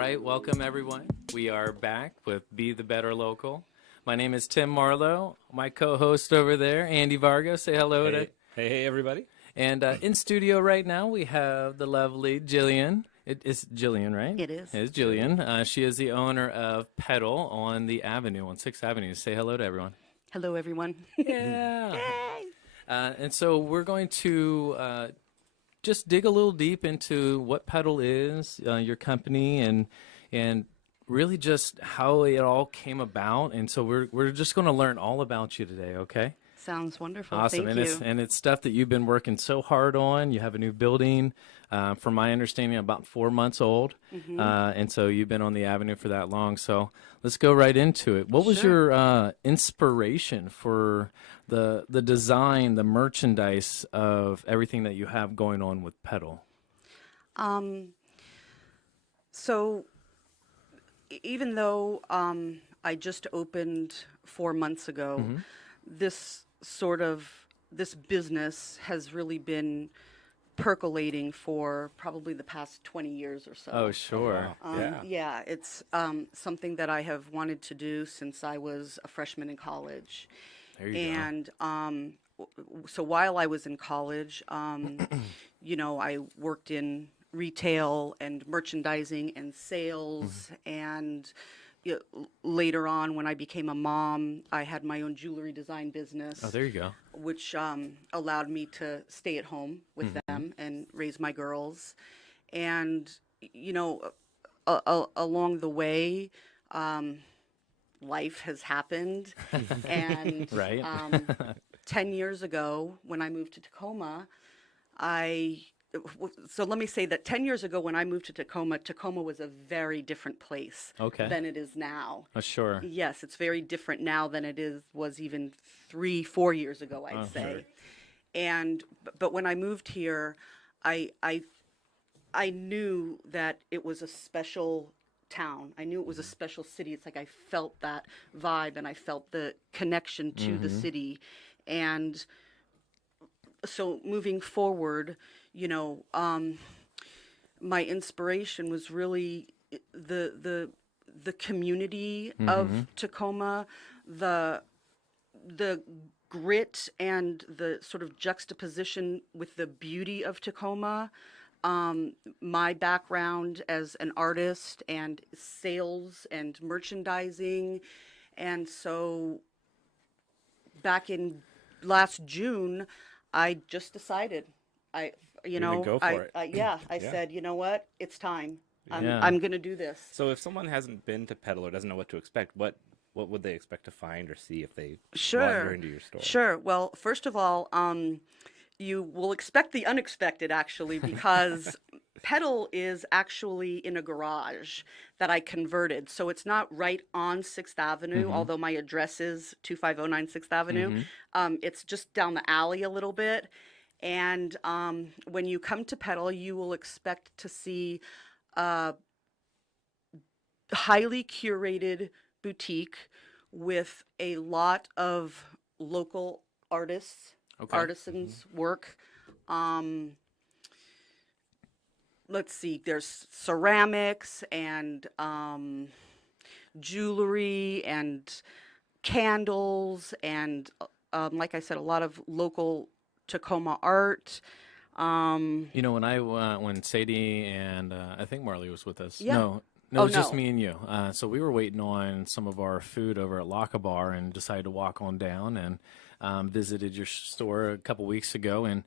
right, welcome everyone. We are back with Be the Better Local. My name is Tim Marlowe. My co-host over there, Andy Vargas. Say hello to. Hey, everybody. And in studio right now, we have the lovely Jillian. It's Jillian, right? It is. It is Jillian. She is the owner of Petal on the Avenue, on 6th Avenue. Say hello to everyone. Hello, everyone. Yeah. And so we're going to just dig a little deep into what Petal is, your company, and really just how it all came about. And so we're just going to learn all about you today, okay? Sounds wonderful. Awesome. Thank you. It's stuff that you've been working so hard on. You have a new building, from my understanding, about 4 months old. And so you've been on the Avenue for that long. So let's go right into it. What was your inspiration for the design, the merchandise of everything that you have going on with Petal? So even though I just opened 4 months ago, this business has really been percolating for probably the past 20 years or so. Oh, sure. Yeah, it's something that I have wanted to do since I was a freshman in college. There you And so while I was in college, I worked in retail and merchandising and sales, and later on, when I became a mom, I had my own jewelry design business. Oh, there you go. Which allowed me to stay at home with them and raise my girls. And, along the way, life has happened. And Right. 10 years ago, when I moved to Tacoma, so let me say that 10 years ago when I moved to Tacoma, Tacoma was a very different place than it is now. Oh, sure. Yes, it's very different now than was even 3-4 years ago, I'd say. Sure. But when I moved here, I knew that it was a special town. I knew it was a special city. It's like I felt that vibe and I felt the connection to the city. And so moving forward, my inspiration was really the community of Tacoma, the grit and the sort of juxtaposition with the beauty of Tacoma. My background as an artist and sales and merchandising, and so back in last June, I just decided I said, you know what, it's time. I'm going to do this. So if someone hasn't been to Petal or doesn't know what to expect, what would they expect to find or see if they wander into your store? Sure. Well, first of all, you will expect the unexpected, actually, because Petal is actually in a garage that I converted. So it's not right on 6th Avenue, although my address is 2509 6th Avenue. It's just down the alley a little bit. And when you come to Petal, you will expect to see a highly curated boutique with a lot of local artists, artisans' work. Let's see, there's ceramics and jewelry and candles and, like I said, a lot of local Tacoma art. When Sadie and I think Marley was with us. Yeah. No, it was just me and you. So we were waiting on some of our food over at Bar and decided to walk on down and visited your store a couple weeks ago, and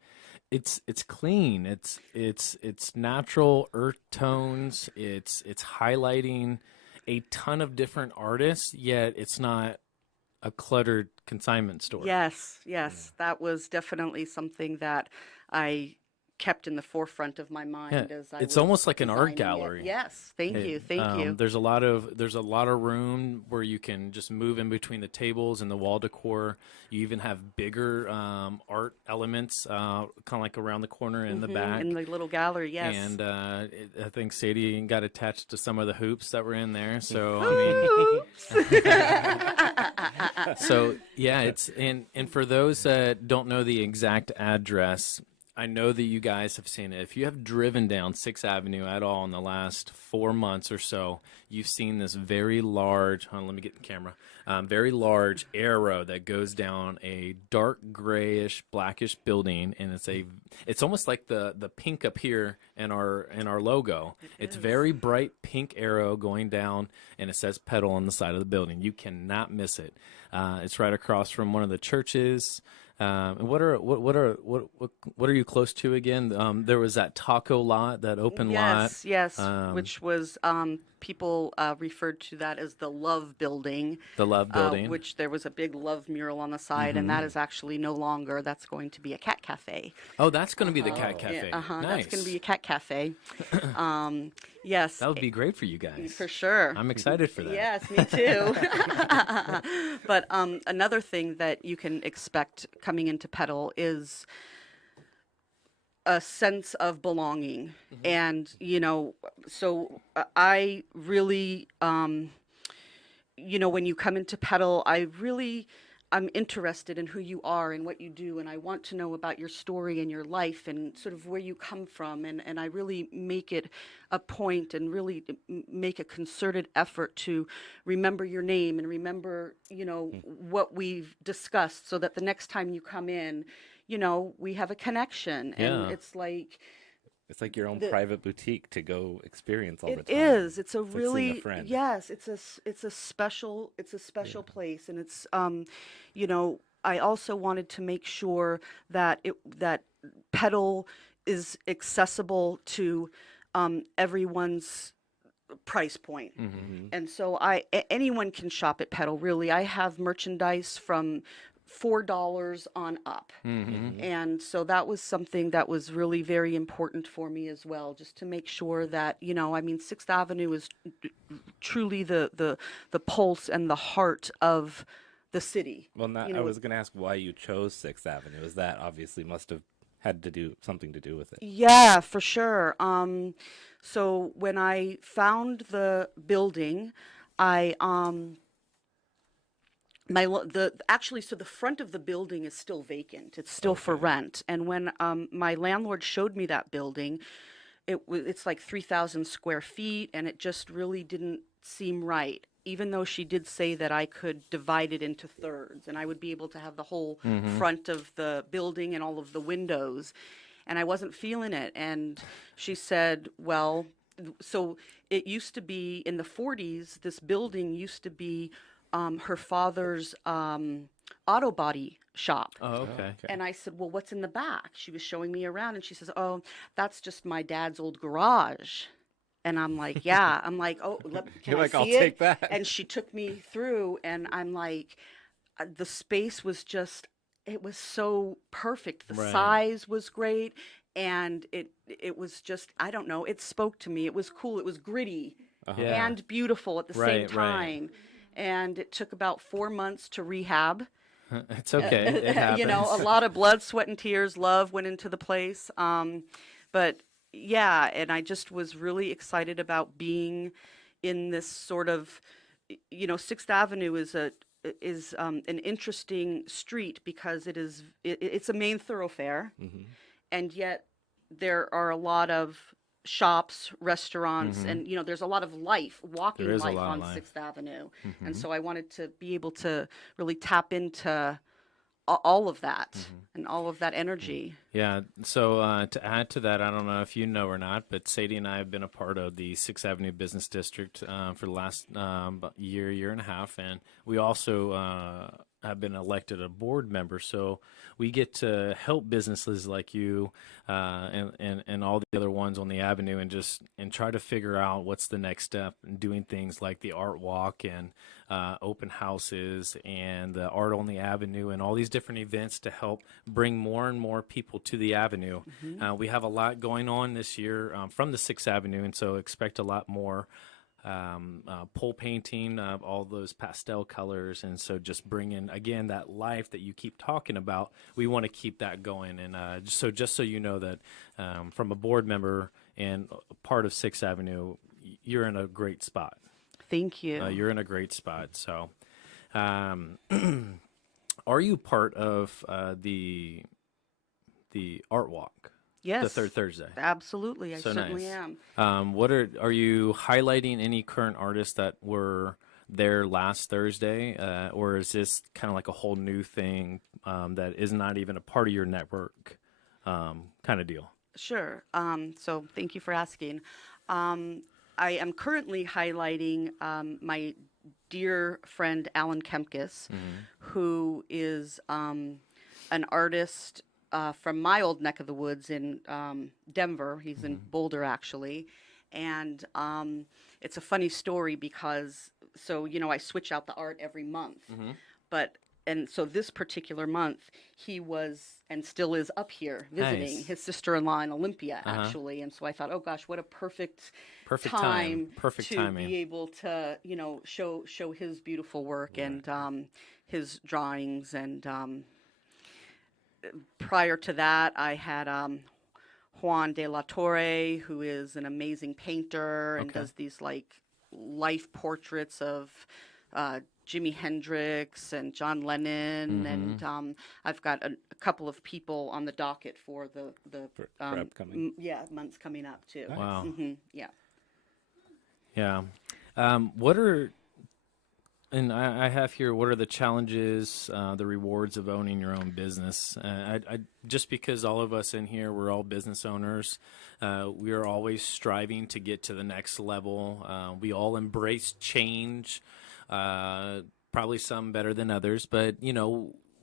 it's clean. It's natural earth tones. It's highlighting a ton of different artists, yet it's not a cluttered consignment store. Yes. That was definitely something that I kept in the forefront of my mind as I it's was almost like an art designing it. gallery. Yes, thank you. There's a lot of room where you can just move in between the tables and the wall decor. You even have bigger art elements, kind of like around the corner in the back. In the little gallery, yes. And I think Sadie got attached to some of the hoops that were in there. So so yeah, it's and for those that don't know the exact address, I know that you guys have seen it. If you have driven down 6th Avenue at all in the last 4 months or so, you've seen this very large, hold on, let me get the camera, very large arrow that goes down a dark grayish, blackish building, and it's almost like the pink up here in our logo. It's very bright pink arrow going down, and it says Petal on the side of the building. You cannot miss it. It's right across from one of the churches. And what are you close to again? There was that taco lot, that open lot. Yes, which was people referred to that as the Love Building. The Love Building. Which there was a big love mural on the side, and that is actually no longer. That's going to be a cat cafe. Oh, that's going to be the cat cafe. Yeah, Nice. That's going to be a cat cafe. Yes. That would be great for you guys. For sure. I'm excited for that. Yes, me too. But another thing that you can expect coming into Petal is a sense of belonging. And, so I really, when you come into Petal, I'm interested in who you are and what you do, and I want to know about your story and your life and sort of where you come from, and I really make it a point and really make a concerted effort to remember your name and remember, what we've discussed, so that the next time you come in, we have a connection. And Yeah. It's like your own private boutique to go experience all the time. It is. It's a It's like seeing really a friend. yes. It's a special place, and it's I also wanted to make sure that Petal is accessible to everyone's price point. And so anyone can shop at Petal. Really, I have merchandise from $4 on up. And so that was something that was really very important for me as well, just to make sure that, 6th Avenue is truly the pulse and the heart of the city. Well, I was going to ask why you chose 6th Avenue. Is that obviously must have had to do something to do with it? Yeah, for sure. So when I found the building, I so the front of the building is still vacant. It's still for rent. And when my landlord showed me that building, it's like 3,000 square feet, and it just really didn't seem right. Even though she did say that I could divide it into thirds, and I would be able to have the whole front of the building and all of the windows, and I wasn't feeling it. And she said, well, so it used to be in the 40s. This building used to be her father's auto body shop. Oh, okay. And I said, well, what's in the back? She was showing me around, and she says, oh, that's just my dad's old garage. And I'm like, yeah. I'm like, oh, can You're I like, see I'll it? take that. And she took me through, and I'm like, the space was just, it was so perfect. The Right. size was great, and it was just, I don't know, it spoke to me. It was cool. It was gritty Yeah. and beautiful at the same Right, right. time. And it took about 4 months to rehab. It's okay. It happens. A lot of blood, sweat, and tears, love went into the place. But yeah, and I just was really excited about being in this sort of, 6th Avenue is an interesting street because it's a main thoroughfare, and yet there are a lot of shops, restaurants, and there's a lot of walking There is a life lot of on life. 6th Avenue. And so I wanted to be able to really tap into all of that and all of that energy. Yeah. So to add to that, I don't know if you know or not, but Sadie and I have been a part of the 6th Avenue Business District for the last year and a half, and we also have been elected a board member. So we get to help businesses like you and all the other ones on the avenue, and try to figure out what's the next step in doing things like the art walk and open houses and the art on the avenue and all these different events to help bring more and more people to the avenue. We have a lot going on this year from the 6th Avenue, and so expect a lot more pole painting of all those pastel colors, and so just bringing again that life that you keep talking about. We want to keep that going, and just so you know that from a board member and a part of 6th Avenue, you're in a great spot. Thank you. You're in a great spot. So, are you part of the the art walk, the Yes, third Thursday. absolutely. I So certainly nice. am. What are you highlighting any current artists that were there last Thursday, or is this kind of like a whole new thing that is not even a part of your network kind of deal? Sure. So thank you for asking. I am currently highlighting my dear friend Alan Kemkes, who is an artist from my old neck of the woods in Denver. He's in Boulder, actually. And it's a funny story because, so, I switch out the art every month. But and so this particular month, he was and still is up here visiting Nice. his sister-in-law in Olympia, Uh-huh. actually. And so I thought, oh gosh, what a perfect Perfect time Perfect to timing. be able to, show his beautiful work and his drawings. And prior to that, I had Juan de la Torre, who is an amazing painter and Okay. does these like life portraits of Jimi Hendrix and John Lennon, and I've got a couple of people on the docket for the For upcoming. months coming up too. Nice. Wow. Yeah. Yeah. What are and I have here, what are the challenges, the rewards of owning your own business? Just because all of us in here, we're all business owners, we are always striving to get to the next level. We all embrace change, probably some better than others, but,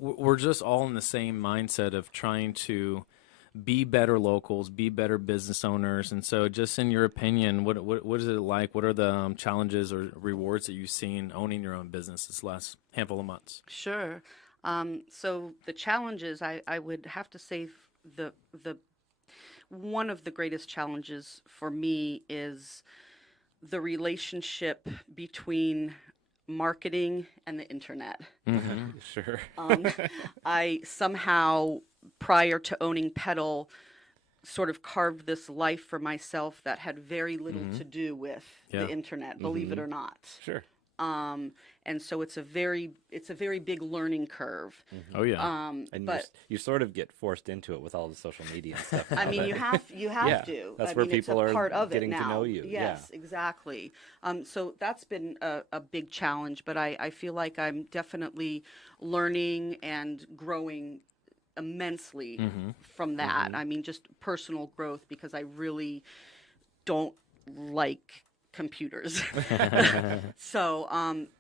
we're just all in the same mindset of trying to be better locals, be better business owners. And so, just in your opinion, what is it like? What are the challenges or rewards that you've seen owning your own business this last handful of months? Sure. So the challenges, I would have to say, the one of the greatest challenges for me is the relationship between marketing and the internet. Sure. I somehow, prior to owning Petal, sort of carved this life for myself that had very little to do with Yeah. the internet, believe it or not. Sure. And so it's a very big learning curve. Oh yeah. And But you sort of get forced into it with all the social media and stuff. I now mean, that- you have Yeah, to. that's I where mean, it's people a are part of getting it to now. know you. Yes, exactly. So that's been a big challenge, but I feel like I'm definitely learning and growing immensely from that. I mean, just personal growth, because I really don't like computers. So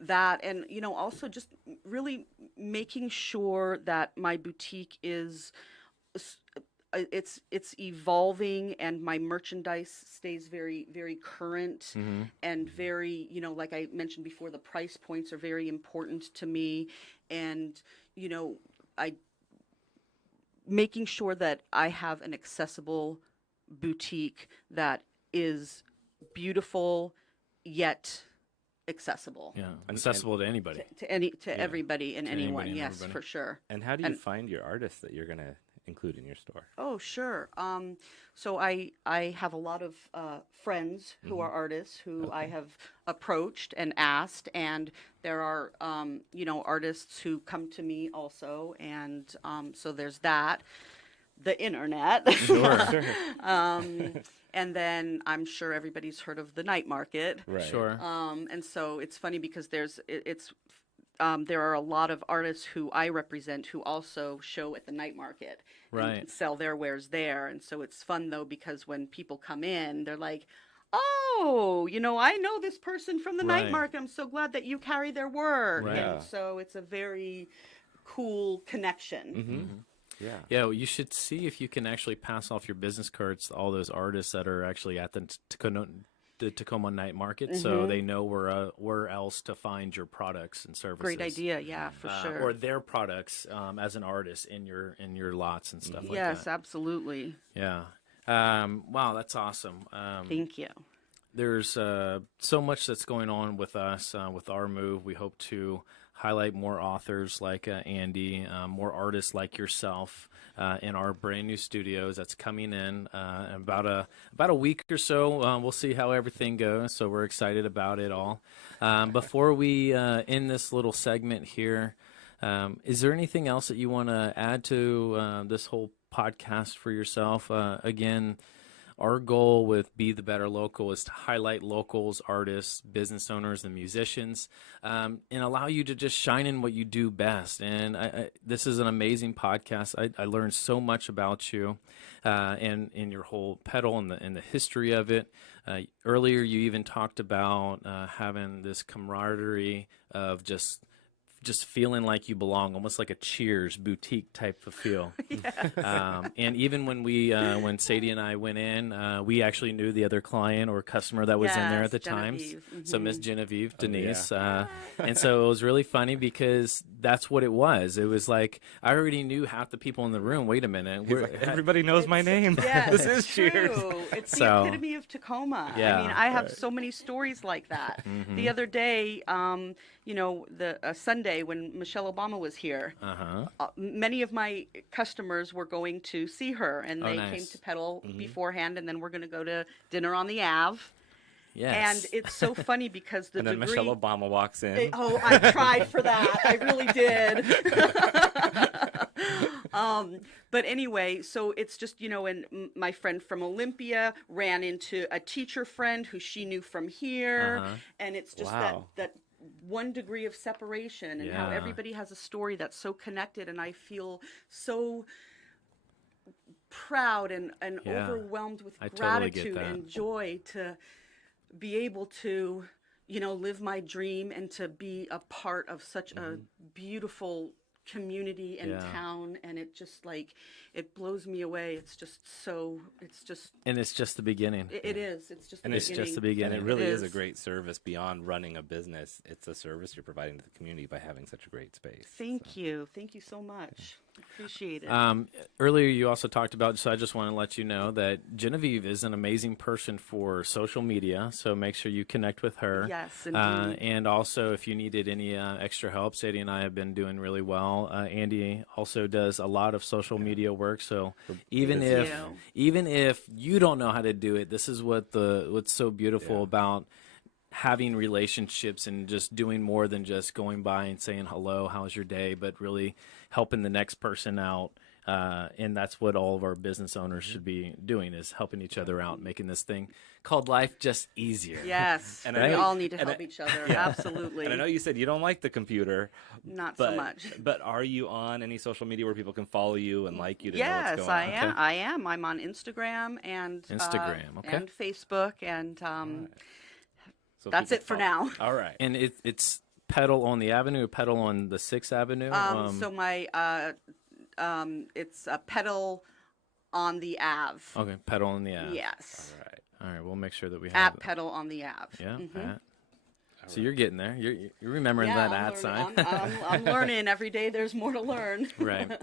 that, and also just really making sure that my boutique is it's evolving, and my merchandise stays very, very current and very, like I mentioned before, the price points are very important to me. And I making sure that I have an accessible boutique that is beautiful yet accessible Yeah. Accessible to anybody. to everybody and anyone. anybody and Yes, everybody. for sure. And how do you And- find your artists that you're going to include in your store? Oh, sure. So I have a lot of friends who are artists who I have approached and asked, and there are artists who come to me also, and so there's that. The internet. Sure. And then I'm sure everybody's heard of the night market. Right. Sure. And so it's funny because there are a lot of artists who I represent who also show at the night market Right. and sell their wares there. And so it's fun though, because when people come in, they're like, oh, I know this person from the night Right. market. I'm so glad that you carry their work. Right. And Yeah. so it's a very cool connection. Yeah. Yeah, well, you should see if you can actually pass off your business cards to all those artists that are actually at the Tacoma night market, so they know where else to find your products and services. Great idea. Yeah, for sure. Or their products as an artist in your lots and stuff like Yes, that. absolutely. Yeah. Wow, that's awesome. Thank you. There's so much that's going on with us, with our move. We hope to highlight more authors like Andy, more artists like yourself in our brand new studios that's coming in about a week or so. We'll see how everything goes. So we're excited about it all. Before we end this little segment here, is there anything else that you want to add to this whole podcast for yourself. Again, our goal with Be the Better Local is to highlight locals, artists, business owners, and musicians, and allow you to just shine in what you do best. And this is an amazing podcast. I learned so much about you and in your whole Petal and the history of it. Earlier, you even talked about having this camaraderie of just feeling like you belong, almost like a Cheers boutique type of feel. Yes. And even when Sadie and I went in, we actually knew the other client or customer that was in there at Yes, the time. Genevieve. So Miss Genevieve, Oh, yeah. Denise. And so it was really funny because that's what it was. It was like, I already knew half the people in the room. Wait a minute. He's like, everybody knows my name. Yes, This it's is Cheers. true. It's the So- epitome of Tacoma. Yeah. I mean, I have so many stories like that. The other day, the Sunday when Michelle Obama was here, many of my customers were going to see her, and they came nice. to Petal beforehand, and then we're going to go to dinner on the Ave. Yes. And it's so funny because the And then degree. Michelle Obama walks in. Oh, I tried for that. I really did. But anyway, so it's just, and my friend from Olympia ran into a teacher friend who she knew from here. And it's just Wow. that 1 degree of separation and how Yeah. everybody has a story that's so connected. And I feel so proud and Yeah. overwhelmed with I totally get gratitude that. and joy to be able to live my dream and to be a part of such a beautiful community and Yeah. town, and it just it blows me away. It's just And it's just the beginning. it is. It's just And the it's beginning. just the And beginning. it really is a is. great service beyond running a business. It's a service you're providing to the community by having such a great space. Thank you so much. Appreciate it. Earlier, you also talked about, so I just want to let you know that Genevieve is an amazing person for social media, so make sure you connect with her. Yes, indeed. And also, if you needed any extra help, Sadie and I have been doing really well. Andy also does a lot of social media work, so even Thank if you. even if you don't know how to do it, this is what's so beautiful about having relationships and just doing more than just going by and saying hello, how's your day, but really helping the next person out. And that's what all of our business owners should be doing, is helping each other out, making this thing called life just easier. Yes, And we I know- all need to and help I- each other. Yeah. Absolutely. And I know you said you don't like the computer, Not but, so much. But are you on any social media where people can follow you and like you to know Yes, what's going I on? am. I am. I'm on Instagram and Instagram, okay. and Facebook, and So that's people it for follow- now. All right. And it's Petal on the Avenue, Petal on the 6th Avenue. So my it's a Petal on the Ave. Okay, Petal on the Ave. Yes, All right. All right, we'll make sure that we have at it. Petal on the Ave. Yeah, Mhm. at. So you're getting there. You're remembering Yeah, that I'm at sign. learning. I'm learning every day. There's more to learn. Right.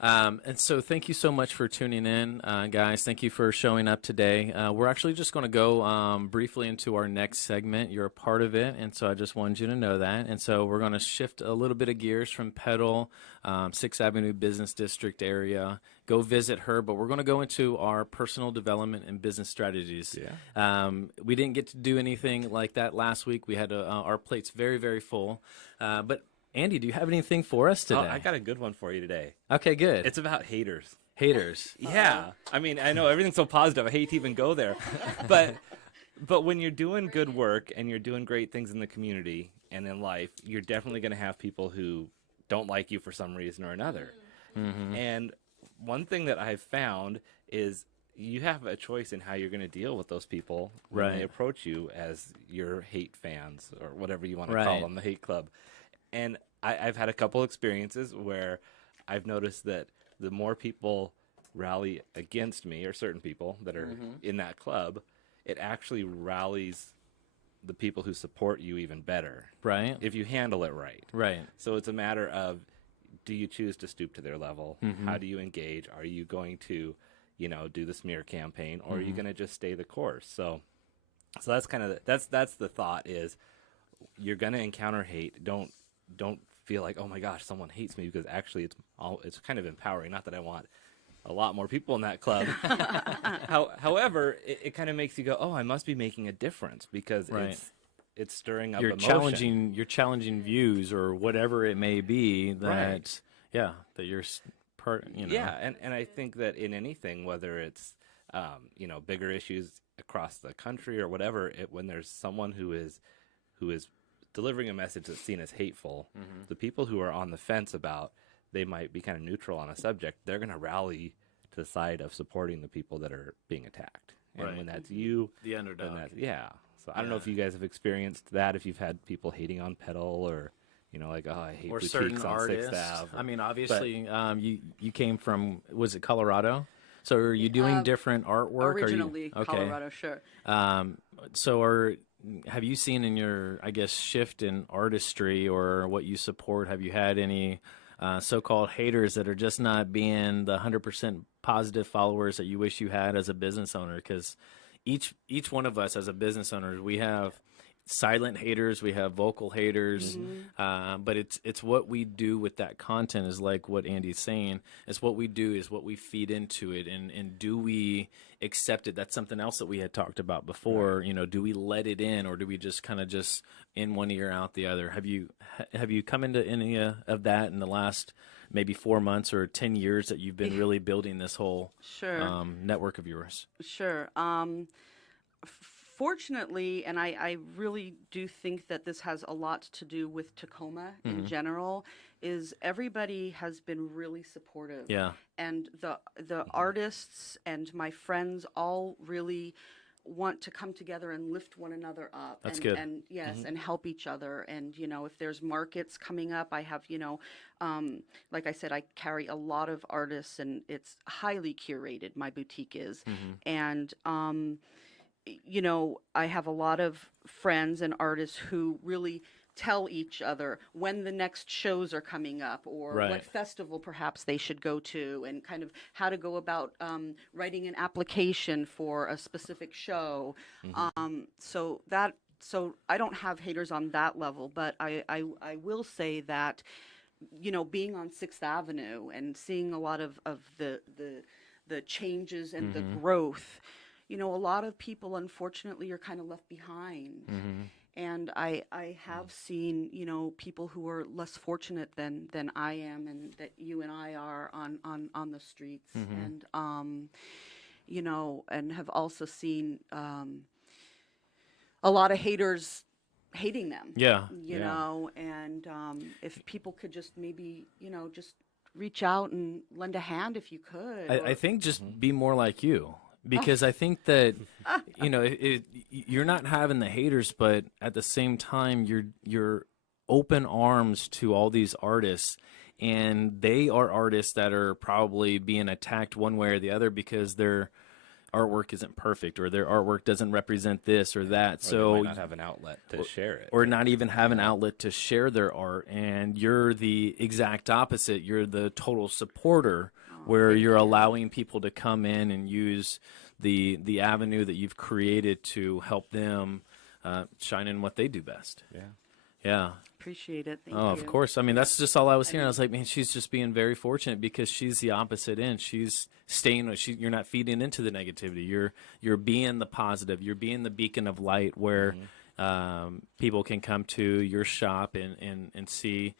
And so thank you so much for tuning in, guys. Thank you for showing up today. We're actually just going to go briefly into our next segment. You're a part of it, and so I just wanted you to know that. And so we're going to shift a little bit of gears from Petal, 6th Avenue Business District area. Go visit her, but we're going to go into our personal development and business strategies. Yeah. We didn't get to do anything like that last week. We had our plates very, very full. But Andy, do you have anything for us today? Oh, I got a good one for you today. Okay, good. It's about haters. Haters. Yeah. I mean, I know everything's so positive. I hate to even go there. But when you're doing good work and you're doing great things in the community and in life, you're definitely going to have people who don't like you for some reason or another. Mm-hmm. And one thing that I've found is you have a choice in how you're going to deal with those people when Right. they approach you as your hate fans or whatever you want to call Right. them, the hate club. And I've had a couple experiences where I've noticed that the more people rally against me or certain people that are in that club, it actually rallies the people who support you even better Right. if you handle it right. Right. So it's a matter of, do you choose to stoop to their level? How do you engage? Are you going to, do the smear campaign, or are you going to just stay the course? So that's kind of that's the thought is, you're going to encounter hate. Don't feel like, oh my gosh, someone hates me, because actually it's kind of empowering. Not that I want a lot more people in that club. However, it kind of makes you go, oh, I must be making a difference, because Right. it's stirring up You're emotion. challenging views or whatever it may be that Right. that you're part, you know. Yeah, and I think that in anything, whether it's bigger issues across the country or whatever, when there's someone who is delivering a message that's seen as hateful, the people who are on the fence about they might be kind of neutral on a subject, they're going to rally to the side of supporting the people that are being attacked. And Right. when that's you, The underdog. yeah. So I don't know if you guys have experienced that, if you've had people hating on Petal or, like, oh, I hate Or boutiques certain on Sixth artists. Ave. I mean, obviously, you came from, was it Colorado? So are you doing different artwork? Originally, okay. Colorado, sure. So have you seen in your, I guess, shift in artistry or what you support, have you had any so-called haters that are just not being the 100% positive followers that you wish you had as a business owner? Because each one of us as a business owner, we have silent haters, we have vocal haters, but it's what we do with that content is like what Andy's saying. It's what we do, is what we feed into it, and do we accept it? That's something else that we had talked about before. Right. Do we let it in, or do we just kind of just in one ear out the other? Have you come into any of that in the last maybe 4 months or 10 years that you've been really building this whole network of yours? Sure. Fortunately, and I really do think that this has a lot to do with Tacoma in general, is everybody has been really supportive. Yeah. And the artists and my friends all really want to come together and lift one another up. That's and, good. And yes, and help each other. And, if there's markets coming up, I have, like I said, I carry a lot of artists and it's highly curated, my boutique is. And, I have a lot of friends and artists who really tell each other when the next shows are coming up or what festival perhaps they should go to, and kind of how to go about writing an application for a specific show. So I don't have haters on that level, but I will say that, being on 6th Avenue and seeing a lot of the changes and the growth, a lot of people, unfortunately, are kind of left behind. And I have seen, people who are less fortunate than I am, and that you and I are on the streets. And, and have also seen a lot of haters hating them. Yeah. And if people could just maybe, just reach out and lend a hand if you could. I think just be more like you. Because I think that, you're not having the haters, but at the same time, you're open arms to all these artists, and they are artists that are probably being attacked one way or the other because their artwork isn't perfect, or their artwork doesn't represent this or that. Or so they might not have an outlet to share it, or not even have an outlet to share their art. And you're the exact opposite. You're the total supporter, where you're allowing people to come in and use the avenue that you've created to help them shine in what they do best. Yeah. Appreciate it. Thank you. Of course. I mean, that's just all I was hearing. I was like, man, she's just being very fortunate because she's the opposite end. She's staying. You're not feeding into the negativity. You're being the positive. You're being the beacon of light where people can come to your shop and see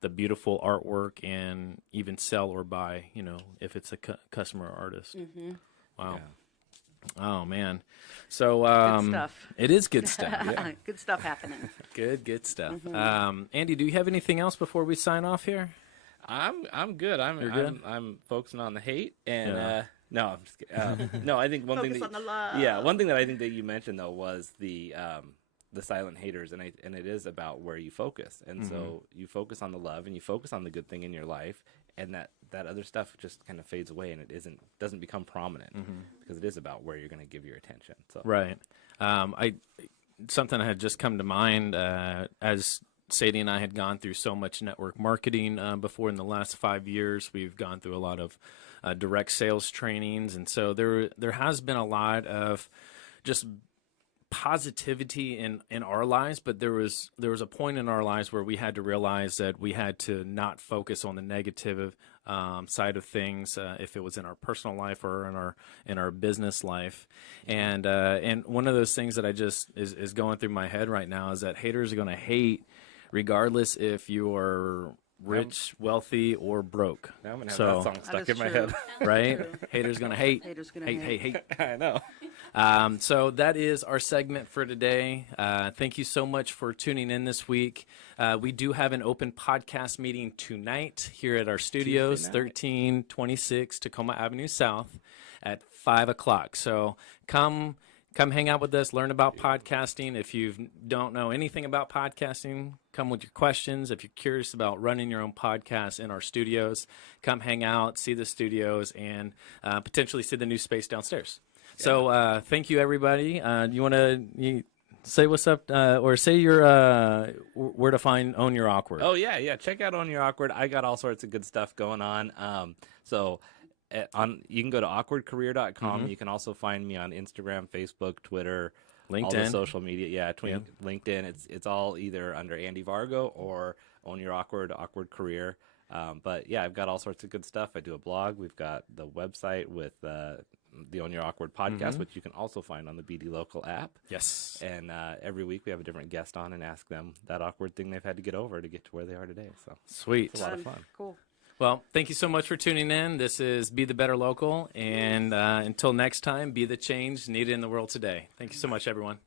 the beautiful artwork and even sell or buy, if it's a customer or artist. Wow. Yeah. Oh, man. So Good stuff. It is good stuff. Yeah. Good stuff happening. Good stuff. Andy, do you have anything else before we sign off here? I'm good. You're good? I'm focusing on the hate, and no, I'm just kidding. No, I think one thing Focus on the love. one thing that I think that you mentioned though was the silent haters, and it is about where you focus, and so you focus on the love and you focus on the good thing in your life, and that other stuff just kind of fades away, and it doesn't become prominent because it is about where you're going to give your attention. So Right. Something had just come to mind as Sadie and I had gone through so much network marketing before in the last 5 years. We've gone through a lot of direct sales trainings, and so there has been a lot of just positivity in our lives, but there was a point in our lives where we had to realize that we had to not focus on the negative side of things, if it was in our personal life or in our business life. And one of those things that I just is going through my head right now is that haters are going to hate regardless if you're rich, wealthy, or broke. Now I'm gonna have So, that song That stuck is in my true. head. right? Haters gonna hate. Haters gonna hate, hate. I know. So that is our segment for today. Thank you so much for tuning in this week. We do have an open podcast meeting tonight here at our studios, night. 1326 Tacoma Avenue South at 5 o'clock. So come hang out with us, learn about podcasting. If you don't know anything about podcasting, come with your questions. If you're curious about running your own podcast in our studios, come hang out, see the studios, and potentially see the new space downstairs. So thank you, everybody. You want to say what's up or say your where to find Own Your Awkward? Oh yeah. Check out On Your Awkward. I got all sorts of good stuff going on. You can go to awkwardcareer.com. You can also find me on Instagram, Facebook, Twitter, all the LinkedIn. social media. Yeah, LinkedIn. It's all either under Andy Vargo or Own Your Awkward Career. But yeah, I've got all sorts of good stuff. I do a blog. We've got the website with the Own Your Awkward podcast, which you can also find on the BD Local app. Yes. And every week we have a different guest on and ask them that awkward thing they've had to get over to get to where they are today. So Sweet. it's a lot of fun. Cool. Well, thank you so much for tuning in. This is Be the Better Local. And until next time, be the change needed in the world today. Thank you so much, everyone.